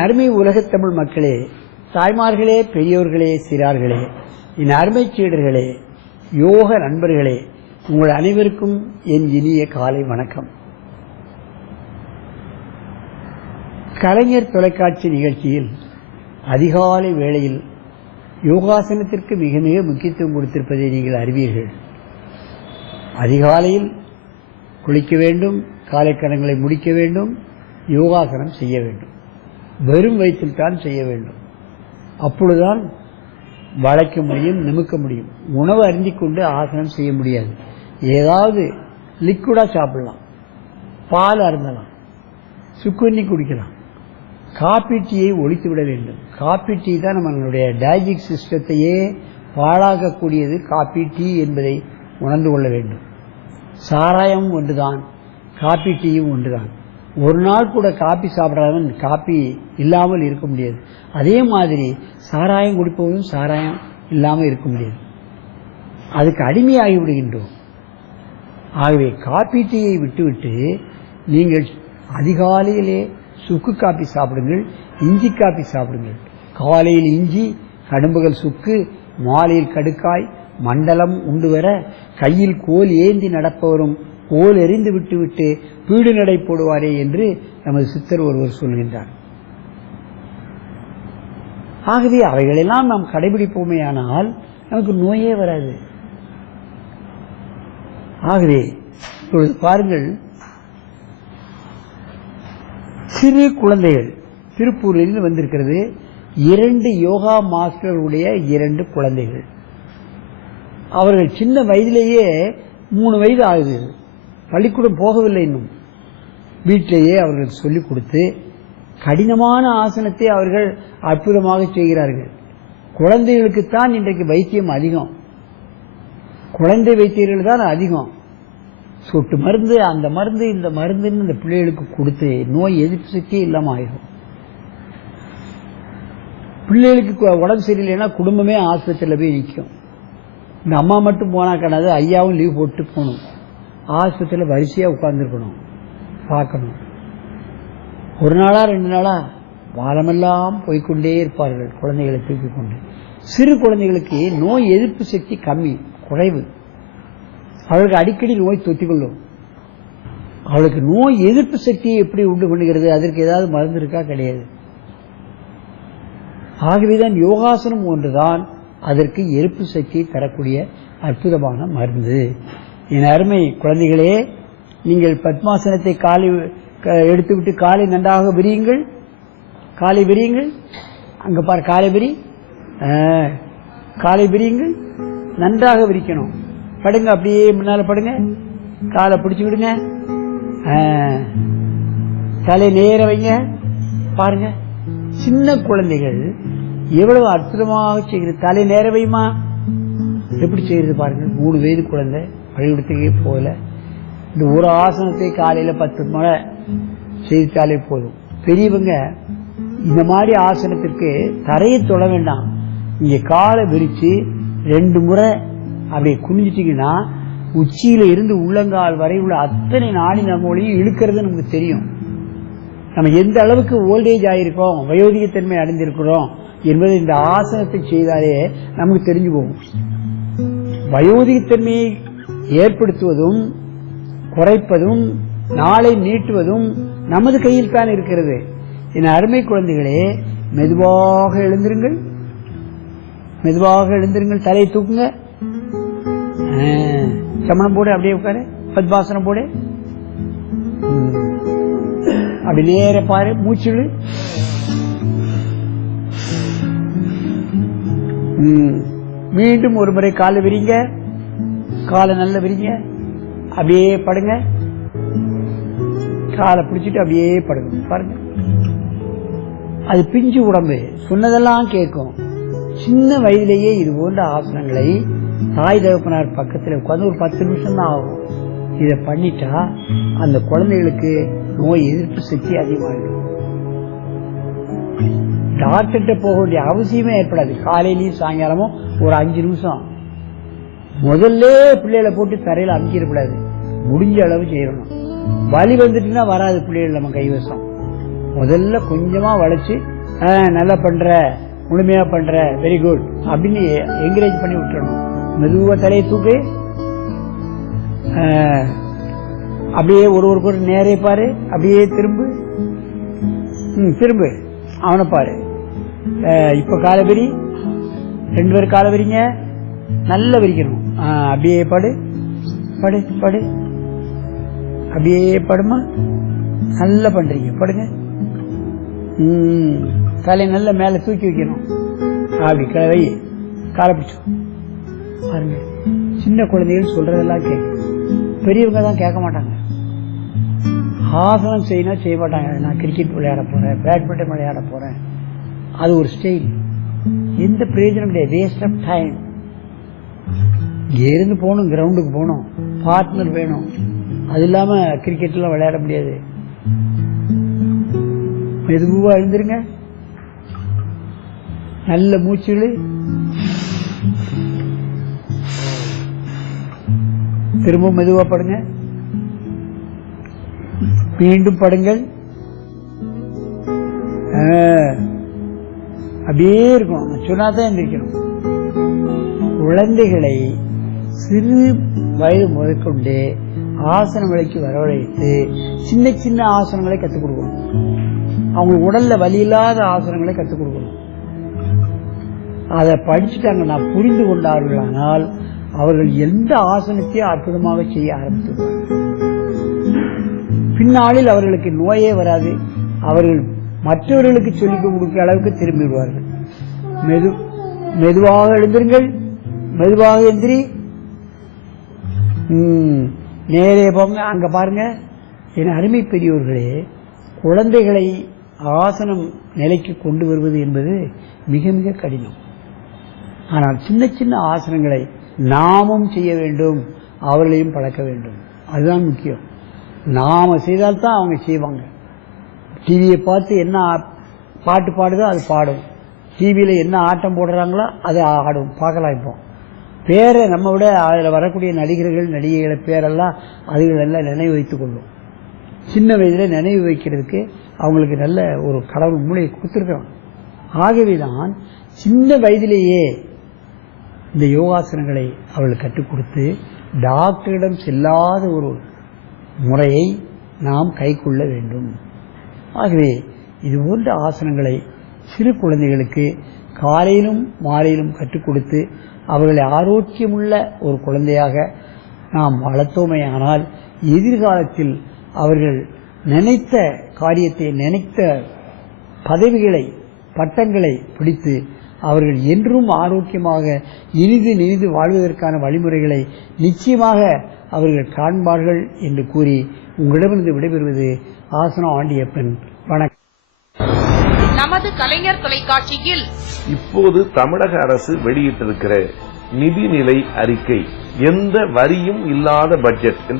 அருமை உலகத் தமிழ் மக்களே, தாய்மார்களே, பெரியோர்களே, சிறார்களே, என் அருமை சீடர்களே, யோக நண்பர்களே, உங்கள் அனைவருக்கும் என் இனிய காலை வணக்கம். கலைஞர் தொலைக்காட்சி நிகழ்ச்சியில் அதிகாலை வேளையில் யோகாசனத்திற்கு மிக மிக முக்கியத்துவம் கொடுத்திருப்பதை நீங்கள் அறிவீர்கள். அதிகாலையில் குளிக்க வேண்டும், காலை கடன்களை முடிக்க வேண்டும், யோகாசனம் செய்ய வேண்டும். வெறும் வயிற்றில் தான் செய்ய வேண்டும். அப்பொழுதுதான் வளைக்க முடியும், நிமிக்க முடியும். உணவு அருந்திக் கொண்டு ஆசனம் செய்ய முடியாது. ஏதாவது லிக்விடா சாப்பிடலாம், பால் அருந்தலாம், சுக்குண்ணி குடிக்கலாம். காப்பி டீயை ஒழித்து விட வேண்டும். காப்பி டீ தான் நம்மளுடைய டைஜஸ்ட் சிஸ்டத்தையே பாழாக்கக்கூடியது. காப்பி டீ என்பதை உணர்ந்து கொள்ள வேண்டும். சாராயம் ஒன்றுதான், காப்பி டீயும் ஒன்றுதான். ஒரு நாள் கூட காப்பி சாப்பிடாதவன் காப்பி இல்லாமல் இருக்க முடியாது. அதே மாதிரி சாராயம் குடிப்பவனும் சாராயம் இல்லாமல் இருக்க முடியாது. அதுக்கு அடிமையாகி விடுகின்றோம். ஆகவே காப்பி டீயை விட்டுவிட்டு நீங்கள் அதிகாலையிலே சுக்கு காப்பி சாப்பிடுங்கள், இஞ்சி காப்பி சாப்பிடுங்கள். காலையில் இஞ்சி, கடும்புகள் சுக்கு, மாலையில் கடுக்காய், மண்டலம் உண்டு வர கையில் கோல் ஏந்தி நடப்பவரும் கோல் எறிந்து விட்டுவிட்டு பீடு நடை போடுவாரே என்று நமது சித்தர் ஒருவர் சொல்கின்றார். ஆகவே அவைகளெல்லாம் நாம் கடைபிடிப்போமே ஆனால் நமக்கு நோயே வராது. ஆகவே இப்பொழுது பாருங்கள், சிறு குழந்தைகள் திருப்பூரில் வந்திருக்கிறது. 2 யோகா மாஸ்டர்களுடைய 2 குழந்தைகள். அவர்கள் சின்ன வயதிலேயே 3 வயது ஆகுது, பள்ளிக்கூடம் போகவில்லை. இன்னும் வீட்டிலேயே அவர்கள் சொல்லிக் கொடுத்து கடினமான ஆசனத்தை அவர்கள் அற்புதமாக செய்கிறார்கள். குழந்தைகளுக்குத்தான் இன்றைக்கு வைத்தியம் அதிகம், குழந்தை வைத்தியர்கள் தான் அதிகம். சொட்டு மருந்து, அந்த மருந்து, இந்த மருந்துன்னு இந்த பிள்ளைகளுக்கு கொடுத்து நோய் எதிர்ப்பு சக்தியே இல்லாமல் ஆயிடும். பிள்ளைகளுக்கு உடம்பு சரியில்லைன்னா குடும்பமே ஆஸ்பத்திரியில் போய் நிற்கும். இந்த அம்மா மட்டும் போனா கிடையாது, ஐயாவும் லீவ் போட்டு போகணும். ஆஸ்பத்திரியில் வரிசையாக உட்கார்ந்துருக்கணும், பார்க்கணும். ஒரு நாளா 2 நாளா வாரமெல்லாம் போய்கொண்டே இருப்பார்கள் குழந்தைகளை தூக்கிக் கொண்டு. சிறு குழந்தைகளுக்கு நோய் எதிர்ப்பு சக்தி கம்மி, குறைவு. அவர்களுக்கு அடிக்கடி நோய் தொத்திக்கொள்ளும். அவளுக்கு நோய் எதிர்ப்பு சக்தியை எப்படி உண்டு பண்ணுகிறது? அதற்கு ஏதாவது மருந்து இருக்கா? கிடையாது. ஆகவேதான் யோகாசனம் ஒன்றுதான் அதற்கு எதிர்ப்பு சக்தியை தரக்கூடிய அற்புதமான மருந்து. என் அருமை குழந்தைகளே, நீங்கள் பத்மாசனத்தை காலை எடுத்துவிட்டு காலை நன்றாக விரியுங்கள். காலை விரியுங்கள். அங்க பாரு, காலை விரி, காலை விரியுங்கள். நன்றாக விரிக்கணும். படுங்க, அப்படியே முன்னால படுங்க. காலை பிடிச்சுக்கிடுங்க. தலை நேர வைங்க. பாருங்க, சின்ன குழந்தைகள் எவ்வளவு அற்புதமாக செய்கிறது. தலை நேர வைமா, எப்படி செய்யறது பாருங்க. 3 வயது குழந்தை, பள்ளிக்கூடத்துக்கே போகல. இந்த ஒரு ஆசனத்தை காலையில 10 முறை செய்தாலே போதும். பெரியவங்க இந்த மாதிரி ஆசனத்திற்கு தரையை தொட வேண்டாம். நீங்க காலை விரிச்சு 2 முறை அப்படி குனிஞ்சிட்டீங்கன்னா உச்சியில இருந்து உள்ளங்கால் வரை உள்ள அத்தனை நாடி நரம்புகளையும் இழுக்கிறது நமக்கு தெரியும். நம்ம எந்த அளவுக்கு ஓல்டேஜ் ஆயிருக்கோம், வயோதிகத்தன்மை அடைந்திருக்கிறோம் என்பது இந்த ஆசனத்தை செய்தாலே நமக்கு தெரிஞ்சு போகும். வயோதிகத்தன்மையை ஏற்படுத்துவதும் குறைப்பதும் நாளை நீட்டுவதும் நமது கையில் தான் இருக்கிறது. என் அருமை குழந்தைகளே, மெதுவாக எழுந்திருங்கள், மெதுவாக எழுந்திருங்கள். தலையை தூக்குங்க. சமணம் போடு, அப்படியே உட்காரு. பத்மாசனம் போடு. அப்படி நேர பாரு, மூச்சு. மீண்டும் ஒரு முறை காலை விரிங்க. காலை நல்ல விரிங்க. அப்படியே படுங்க. காலை பிடிச்சிட்டு அப்படியே படுங்க. பாருங்க, அது பிஞ்சு உடம்பு சொன்னதெல்லாம் கேட்கும். சின்ன வயதிலேயே இது போன்ற ஆசனங்களை தாய் தகப்பனார் பக்கத்தில் உட்காந்து ஒரு 10 நிமிஷம் தான் ஆகும். இதை பண்ணிட்டா அந்த குழந்தைகளுக்கு நோய் எதிர்ப்பு சக்தி அதிகமாகிடும். டாக்டர்கிட்ட போக வேண்டிய அவசியமே ஏற்படாது. காலையிலையும் சாயங்காலமும் ஒரு 5 நிமிஷம் முதல்ல பிள்ளைகளை போட்டு தரையில் அமைக்கிடக்கூடாது. முடிஞ்ச அளவு செய்யணும். வலி வந்துட்டுன்னா வராது பிள்ளைகள் நம்ம கைவசம். முதல்ல கொஞ்சமா வளைச்சு நல்லா பண்ற, முழுமையா பண்ற, வெரி குட் அப்படின்னு என்கரேஜ் பண்ணி விட்டுறணும். மெதுவா தலையை தூக்கு, அப்படியே ஒருவருக்கு ஒரு நேரே பாரு, அப்படியே திரும்பு, திரும்பு, அவனை பாரு. இப்ப காலை விரி, 2 பேர் காலை விரிங்க, நல்லா விரிக்கணும். அப்படியே படு படு படு, அப்படியே படுமா, நல்லா பண்றீங்க, படுங்க. காலையை நல்லா மேல தூக்கி வைக்கணும். அப்படி வை, காலை பிடிச்சோம் பாருங்க. சின்ன குழந்தைகள் சொல்றதெல்லாம் கேட்க, பெரியவங்க தான் கேட்க மாட்டாங்க. ஆசனம் செய்யணும் செய்ய மாட்டாங்க. நான் கிரிக்கெட் விளையாட போறேன், பேட்மிண்டன் விளையாட போறேன், அது ஒரு ஸ்டைல். எந்த பிரயோஜனம் கிடையாது, வேஸ்ட் ஆஃப் டைம். இங்க இருந்து போகணும், கிரவுண்டுக்கு போகணும், பார்ட்னர் வேணும். அது இல்லாம கிரிக்கெட்லாம் விளையாட முடியாது. மெதுவா எழுந்துருங்க, நல்ல மூச்சுகள், திரும்ப மெதுவா படுங்க, மீண்டும் படுங்கள். அப்படியே இருக்கணும், சொன்னாதான் எந்திரிக்கணும். குழந்தைகளை சிறு வயது முதற்கொண்டு ஆசன விலைக்கு வரவழைத்து சின்ன சின்ன ஆசனங்களை கற்றுக் கொடுக்கணும். அவங்க உடல்ல வலி இல்லாத ஆசனங்களை கற்றுக் கொடுக்கணும். அதை படிச்சுட்டாங்கன்னா, புரிந்து கொண்டார்களானால் அவர்கள் எந்த ஆசனத்தையும் அற்புதமாக செய்ய ஆரம்பித்துள்ளார்கள். பின்னாளில் அவர்களுக்கு நோயே வராது. அவர்கள் மற்றவர்களுக்கு சொல்லிக் கொடுக்கிற அளவுக்கு திரும்பிடுவார்கள். மெதுவாக எழுந்திருங்கள், மெதுவாக எந்திரி, நேரே போங்க. அங்க பாருங்க, என் அருமை பெரியோர்களே, குழந்தைகளை ஆசனம் நிலைக்கு கொண்டு வருவது என்பது மிக மிக கடினம். ஆனால் சின்ன சின்ன ஆசனங்களை நாமும் செய்ய வேண்டும், அவர்களையும் பழக்க வேண்டும். அதுதான் முக்கியம். நாம செய்தால்தான் அவங்க செய்வாங்க. டிவியை பார்த்து என்ன பாட்டு பாடுதோ அது பாடும், டிவியில என்ன ஆட்டம் போடுறாங்களோ அது ஆடும், பார்க்கலாம். இப்போ பேரை நம்ம விட அதில் வரக்கூடிய நடிகர்கள் நடிகைகளை பேரெல்லாம் அதுகளெல்லாம் நினைவு வைத்துக் கொள்ளும். சின்ன வயதுல நினைவு வைக்கிறதுக்கு அவங்களுக்கு நல்ல ஒரு கடவுள் மூளையை கொடுத்துருக்காங்க. ஆகவேதான் சின்ன வயதிலேயே இந்த யோகாசனங்களை அவர்கள் கற்றுக் கொடுத்து டாக்டரிடம் செல்லாத ஒரு முறையை நாம் கைக்கொள்ள வேண்டும். ஆகவே இது போன்ற ஆசனங்களை சிறு குழந்தைகளுக்கு காலையிலும் மாலையிலும் கற்றுக் கொடுத்து அவர்களை ஆரோக்கியமுள்ள ஒரு குழந்தையாக நாம் வளர்த்தோமையானால் எதிர்காலத்தில் அவர்கள் நினைத்த காரியத்தை, நினைத்த பதவிகளை, பட்டங்களை பிடித்து அவர்கள் என்றும் ஆரோக்கியமாக இனிது நினைந்து வாழ்வதற்கான வழிமுறைகளை நிச்சயமாக அவர்கள் காண்பார்கள் என்று கூறி உங்களிடமிருந்து விடைபெறுவது ஆசனா ஆண்டியப்பன். வணக்கம். நமது கலைஞர் தொலைக்காட்சியில் இப்போது தமிழக அரசு வெளியிட்டிருக்கிற நிதிநிலை அறிக்கை எந்த வரியும் இல்லாத பட்ஜெட்